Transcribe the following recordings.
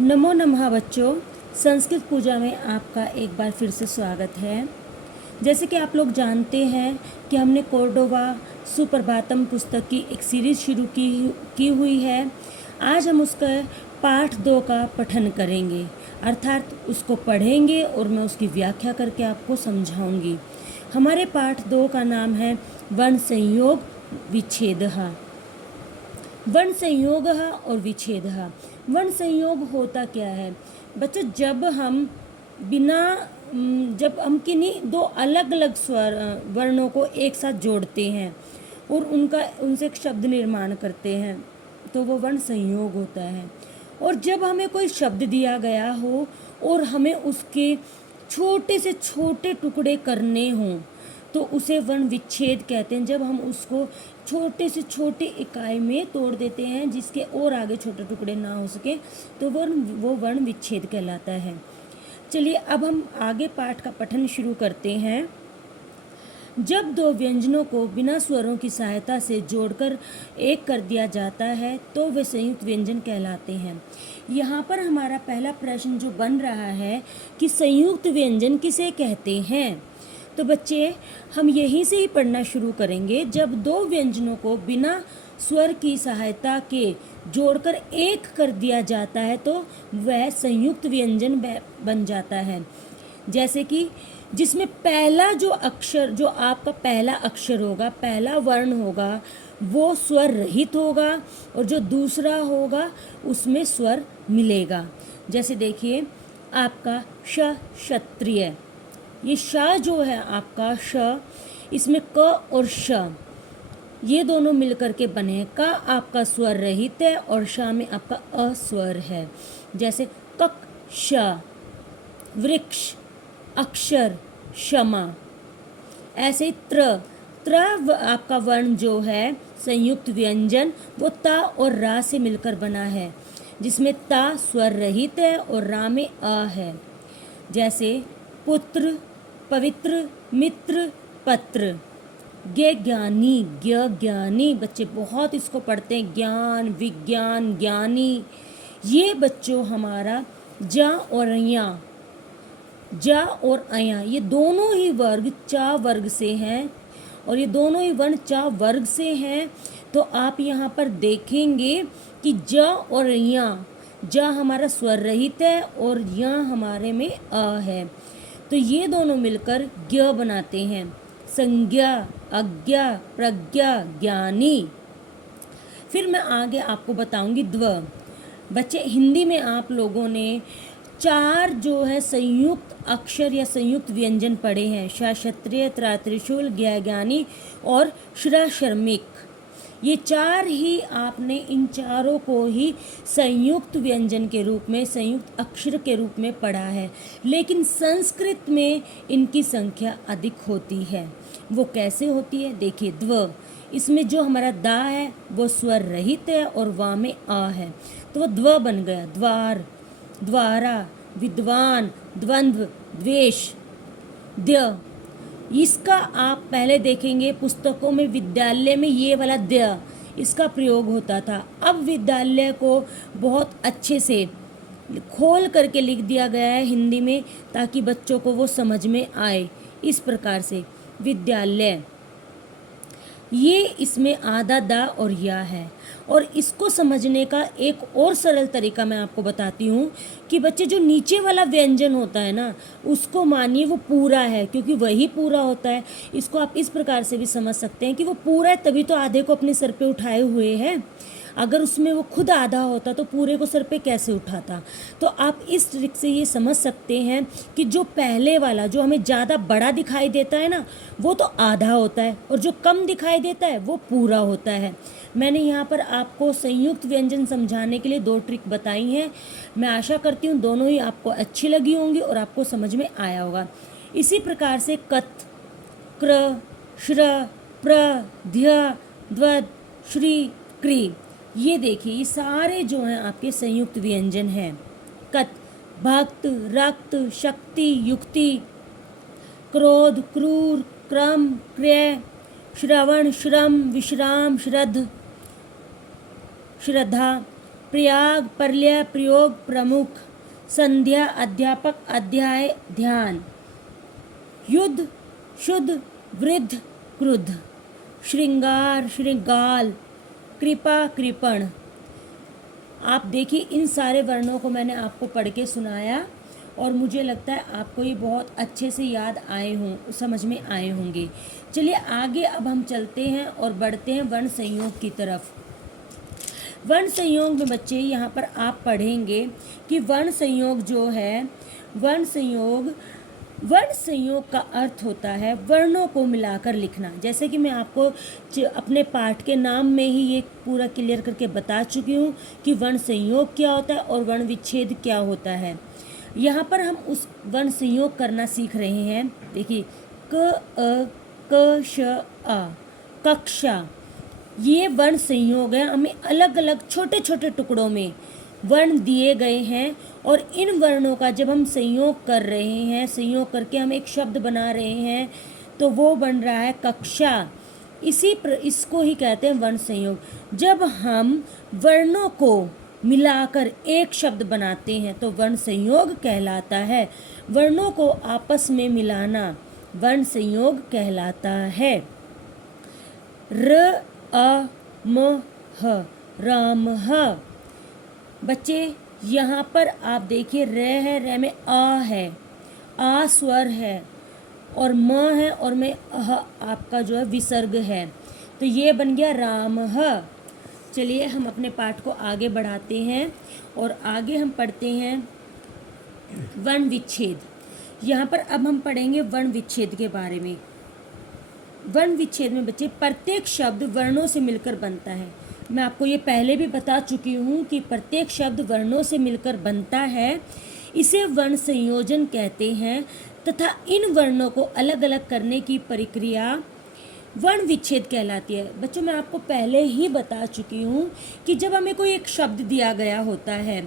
नमो नमः बच्चों। संस्कृत पूजा में आपका एक बार फिर से स्वागत है। जैसे कि आप लोग जानते हैं कि हमने कोर्डोबा सुप्रभातम पुस्तक की एक सीरीज़ शुरू की हुई है। आज हम उसका पाठ 2 का पठन करेंगे, अर्थात उसको पढ़ेंगे और मैं उसकी व्याख्या करके आपको समझाऊंगी। हमारे पाठ 2 का नाम है वर्ण संयोग विच्छेदः। वर्ण संयोग और विच्छेद। वर्ण संयोग होता क्या है बच्चों? जब हम किन्हीं दो अलग अलग स्वर वर्णों को एक साथ जोड़ते हैं और उनसे एक शब्द निर्माण करते हैं तो वो वर्ण संयोग होता है। और जब हमें कोई शब्द दिया गया हो और हमें उसके छोटे से छोटे टुकड़े करने हों तो उसे वर्ण विच्छेद कहते हैं। जब हम उसको छोटे से छोटे इकाई में तोड़ देते हैं जिसके और आगे छोटे टुकड़े ना हो सके तो वो वर्ण विच्छेद कहलाता है। चलिए अब हम आगे पाठ का पठन शुरू करते हैं। जब दो व्यंजनों को बिना स्वरों की सहायता से जोड़कर एक कर दिया जाता है तो वे संयुक्त व्यंजन कहलाते हैं। यहाँ पर हमारा पहला प्रश्न जो बन रहा है कि संयुक्त व्यंजन किसे कहते हैं, तो बच्चे हम यहीं से ही पढ़ना शुरू करेंगे। जब दो व्यंजनों को बिना स्वर की सहायता के जोड़कर एक कर दिया जाता है तो वह संयुक्त व्यंजन बन जाता है। जैसे कि जिसमें पहला जो आपका पहला अक्षर होगा, पहला वर्ण होगा, वो स्वर रहित होगा और जो दूसरा होगा उसमें स्वर मिलेगा। जैसे देखिए आपका क्षत्रिय, ये श जो है आपका श, इसमें क और श ये दोनों मिलकर के बने। क आपका स्वर रहित है और श में आपका अस्वर है। जैसे कक्ष, वृक्ष, अक्षर, क्षमा। ऐसे त्र आपका वर्ण जो है संयुक्त व्यंजन वो ता और रा से मिलकर बना है, जिसमें ता स्वर रहित है और रा में अ है। जैसे पुत्र, पवित्र, मित्र, पत्र। ज्ञानी, ज्ञानी, बच्चे बहुत इसको पढ़ते हैं। ज्ञान, विज्ञान, ज्ञानी। ये बच्चों हमारा जा और अया ये दोनों ही वर्ग चा वर्ग से हैं और ये दोनों ही वर्ण चा वर्ग से हैं। तो आप यहाँ पर देखेंगे कि जा और जा हमारा स्वर रहित है और या हमारे में अ है, तो ये दोनों मिलकर ज्ञ बनाते हैं। संज्ञा, अज्ञा, प्रज्ञा, ज्ञानी। फिर मैं आगे आपको बताऊंगी द्व। बच्चे हिंदी में आप लोगों ने 4 जो है संयुक्त अक्षर या संयुक्त व्यंजन पढ़े हैं। श क्षत्रिय, त्रा त्रिशूल, ज्ञ ज्ञानी और श्र श्रमिक। ये 4 ही आपने इन चारों को ही संयुक्त व्यंजन के रूप में, संयुक्त अक्षर के रूप में पढ़ा है। लेकिन संस्कृत में इनकी संख्या अधिक होती है। वो कैसे होती है? देखिए द्व, इसमें जो हमारा दा है वो स्वर रहित है और वा में आ है, तो वो द्व बन गया। द्वार, द्वारा, विद्वान, द्वंद्व, द्वेष, द्य। इसका आप पहले देखेंगे पुस्तकों में, विद्यालय में ये वाला द्य इसका प्रयोग होता था। अब विद्यालय को बहुत अच्छे से खोल करके लिख दिया गया है हिंदी में ताकि बच्चों को वो समझ में आए। इस प्रकार से विद्यालय, ये इसमें आधा दा और या है। और इसको समझने का एक और सरल तरीका मैं आपको बताती हूँ कि बच्चे जो नीचे वाला व्यंजन होता है ना उसको मानिए वो पूरा है, क्योंकि वही पूरा होता है। इसको आप इस प्रकार से भी समझ सकते हैं कि वो पूरा है तभी तो आधे को अपने सर पे उठाए हुए है। अगर उसमें वो खुद आधा होता तो पूरे को सर पे कैसे उठाता। तो आप इस ट्रिक से ये समझ सकते हैं कि जो पहले वाला जो हमें ज़्यादा बड़ा दिखाई देता है ना वो तो आधा होता है और जो कम दिखाई देता है वो पूरा होता है। मैंने यहाँ पर आपको संयुक्त व्यंजन समझाने के लिए 2 ट्रिक बताई हैं। मैं आशा करती हूँ दोनों ही आपको अच्छी लगी होंगी और आपको समझ में आया होगा। इसी प्रकार से कत, क्र, श्र, प्र, ध्य, द्वद, श्री, क्री, ये देखिए ये सारे जो हैं आपके संयुक्त व्यंजन हैं। कत, भक्त, रक्त, शक्ति, युक्ति, क्रोध, क्रूर, क्रम, क्रय, श्रवण, श्रम, विश्राम, श्रद्ध, श्रद्धा, प्रयाग, प्रलय, प्रयोग, प्रमुख, संध्या, अध्यापक, अध्याय, ध्यान, युद्ध, शुद्ध, वृद्ध, क्रुद्ध, श्रृंगार, श्रृंगाल, कृपा, कृपण। आप देखिए इन सारे वर्णों को मैंने आपको पढ़ के सुनाया और मुझे लगता है आपको ये बहुत अच्छे से याद आए हों, समझ में आए होंगे। चलिए आगे अब हम चलते हैं और बढ़ते हैं वर्ण संयोग की तरफ। वर्ण संयोग में बच्चे यहाँ पर आप पढ़ेंगे कि वर्ण संयोग जो है, वर्ण संयोग का अर्थ होता है वर्णों को मिलाकर लिखना। जैसे कि मैं आपको अपने पाठ के नाम में ही ये पूरा क्लियर करके बता चुकी हूँ कि वर्ण संयोग क्या होता है और वर्ण विच्छेद क्या होता है। यहाँ पर हम उस वर्ण संयोग करना सीख रहे हैं। देखिए क, अ, क, श, आ, कक्षा, ये वर्ण संयोग है। हमें अलग अलग छोटे छोटे टुकड़ों में वर्ण दिए गए हैं और इन वर्णों का जब हम संयोग कर रहे हैं, संयोग करके हम एक शब्द बना रहे हैं, तो वो बन रहा है कक्षा। इसको ही कहते हैं वर्ण संयोग। जब हम वर्णों को मिलाकर एक शब्द बनाते हैं तो वर्ण संयोग कहलाता है। वर्णों को आपस में मिलाना वर्ण संयोग कहलाता है। र, अ, म, ह, राम, ह। बच्चे यहाँ पर आप देखिए र है, र में आ है, आ स्वर है और म है और में आपका जो है विसर्ग है, तो ये बन गया राम ह। चलिए हम अपने पाठ को आगे बढ़ाते हैं और आगे हम पढ़ते हैं वर्ण विच्छेद। यहाँ पर अब हम पढ़ेंगे वर्ण विच्छेद के बारे में। वर्ण विच्छेद में बच्चे प्रत्येक शब्द वर्णों से मिलकर बनता है। मैं आपको ये पहले भी बता चुकी हूँ कि प्रत्येक शब्द वर्णों से मिलकर बनता है, इसे वर्ण संयोजन कहते हैं तथा इन वर्णों को अलग अलग करने की प्रक्रिया वर्ण विच्छेद कहलाती है। बच्चों मैं आपको पहले ही बता चुकी हूँ कि जब हमें कोई एक शब्द दिया गया होता है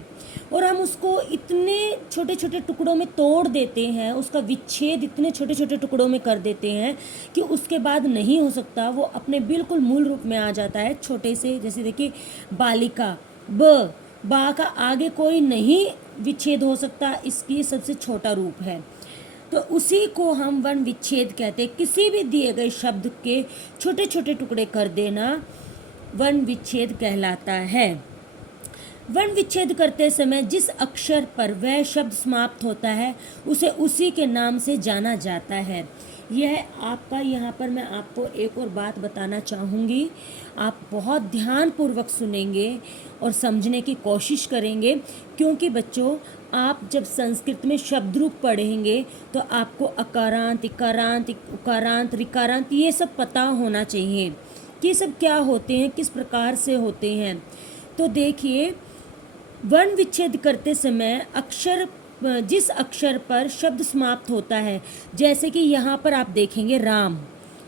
और हम उसको इतने छोटे छोटे टुकड़ों में तोड़ देते हैं, उसका विच्छेद इतने छोटे छोटे टुकड़ों में कर देते हैं कि उसके बाद नहीं हो सकता, वो अपने बिल्कुल मूल रूप में आ जाता है छोटे से। जैसे देखिए बालिका, बा का आगे कोई नहीं विच्छेद हो सकता, इसकी सबसे छोटा रूप है, तो उसी को हम वर्ण विच्छेद कहते हैं। किसी भी दिए गए शब्द के छोटे छोटे टुकड़े कर देना वर्ण विच्छेद कहलाता है। वर्ण विच्छेद करते समय जिस अक्षर पर वह शब्द समाप्त होता है उसे उसी के नाम से जाना जाता है। यह आपका, यहाँ पर मैं आपको एक और बात बताना चाहूँगी, आप बहुत ध्यानपूर्वक सुनेंगे और समझने की कोशिश करेंगे, क्योंकि बच्चों आप जब संस्कृत में शब्द रूप पढ़ेंगे तो आपको अकारांत, इकारांत, उकारांत, रिकारांत ये सब पता होना चाहिए कि ये सब क्या होते हैं, किस प्रकार से होते हैं। तो देखिए वर्ण विच्छेद करते समय जिस अक्षर पर शब्द समाप्त होता है, जैसे कि यहाँ पर आप देखेंगे राम,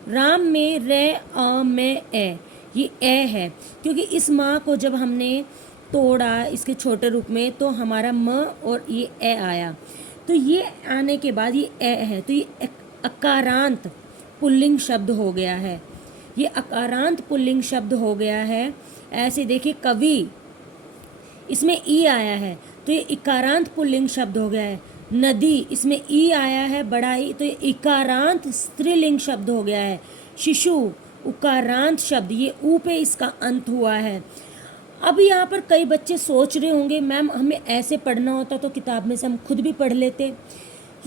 राम में रे, अ, में ए, ये ए है, क्योंकि इस माँ को जब हमने तोड़ा इसके छोटे रूप में तो हमारा म और ये ए आया, तो ये आने के बाद ये ए है, तो ये अकारांत पुल्लिंग शब्द हो गया है, ये अकारांत पुल्लिंग शब्द हो गया है। ऐसे देखिए कवि, इसमें ई आया है तो ये इकारांत पुल्लिंग शब्द हो गया है। नदी, इसमें ई आया है बड़ा ई, तो ये इकारांत स्त्रीलिंग शब्द हो गया है। शिशु, उकारांत शब्द, ये ऊ पे इसका अंत हुआ है। अब यहाँ पर कई बच्चे सोच रहे होंगे मैम हमें ऐसे पढ़ना होता तो किताब में से हम खुद भी पढ़ लेते,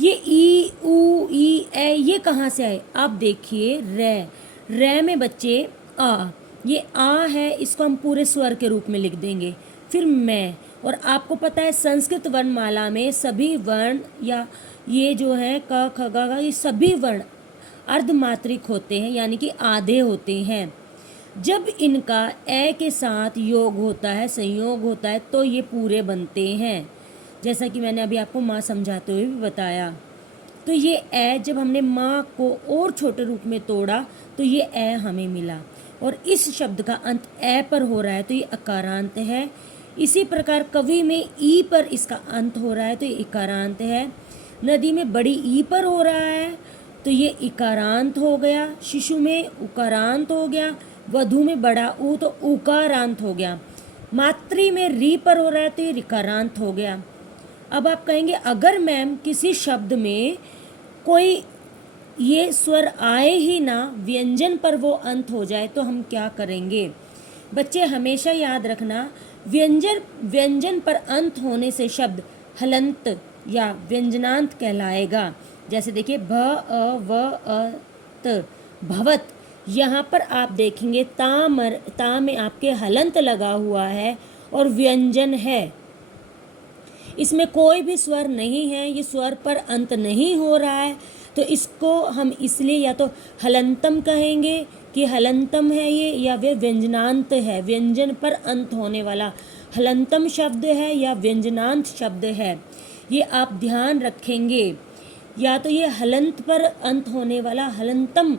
ये ई, ऊ, ई, ए ये कहाँ से आए। आप देखिए रे में बच्चे आ, ये आ है, इसको हम पूरे स्वर के रूप में लिख देंगे। फिर मैं, और आपको पता है संस्कृत वर्णमाला में सभी वर्ण या ये जो है क, ख, ग, घ, ये सभी वर्ण अर्धमात्रिक होते हैं, यानी कि आधे होते हैं। जब इनका ए के साथ योग होता है, संयोग होता है, तो ये पूरे बनते हैं, जैसा कि मैंने अभी आपको माँ समझाते हुए भी बताया। तो ये ए जब हमने माँ को और छोटे रूप में तोड़ा तो ये ए हमें मिला, और इस शब्द का अंत ए पर हो रहा है तो ये अकारांत है। इसी प्रकार कवि में ई पर इसका अंत हो रहा है तो ये इकारांत है। नदी में बड़ी ई पर हो रहा है तो ये इकारांत हो गया। शिशु में उकारांत हो गया। वधु में बड़ा ऊ तो उकारांत हो गया। मातृ में री पर हो रहा है तो ये ऋकारांत हो गया। अब आप कहेंगे अगर मैम किसी शब्द में कोई ये स्वर आए ही ना, व्यंजन पर वो अंत हो जाए, तो हम क्या करेंगे? बच्चे हमेशा याद रखना, व्यंजन पर अंत होने से शब्द हलंत या व्यंजनांत कहलाएगा। जैसे देखिए भ अ व अ त, भवत। यहाँ पर आप देखेंगे ता में आपके हलंत लगा हुआ है और व्यंजन है, इसमें कोई भी स्वर नहीं है, ये स्वर पर अंत नहीं हो रहा है, तो इसको हम इसलिए या तो हलंतम कहेंगे कि हलंतम है ये, या वे व्यंजनांत है, व्यंजन पर अंत होने वाला हलंतम शब्द है या व्यंजनांत शब्द है। ये आप ध्यान रखेंगे। या तो ये हलंत पर अंत होने वाला हलंतम,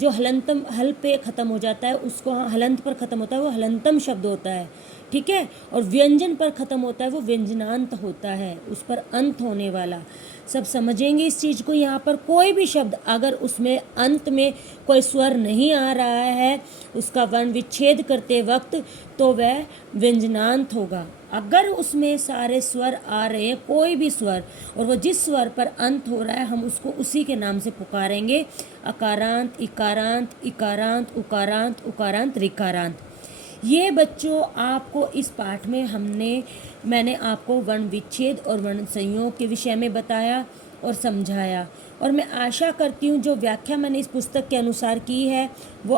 जो हलंतम हल पे ख़त्म हो जाता है उसको हलंत पर ख़त्म होता है वो हलंतम शब्द होता है, ठीक है। और व्यंजन पर ख़त्म होता है वो व्यंजनांत होता है, उस पर अंत होने वाला। सब समझेंगे इस चीज़ को। यहाँ पर कोई भी शब्द अगर उसमें अंत में कोई स्वर नहीं आ रहा है उसका वर्ण विच्छेद करते वक्त, तो वह व्यंजनांत होगा। अगर उसमें सारे स्वर आ रहे हैं, कोई भी स्वर, और वो जिस स्वर पर अंत हो रहा है हम उसको उसी के नाम से पुकारेंगे, अकारांत, इकारांत, इकारांत, उकारांत, उकारांत, ऋकारांत। ये बच्चों आपको इस पाठ में मैंने आपको वर्ण विच्छेद और वर्ण संयोग के विषय में बताया और समझाया, और मैं आशा करती हूँ जो व्याख्या मैंने इस पुस्तक के अनुसार की है वो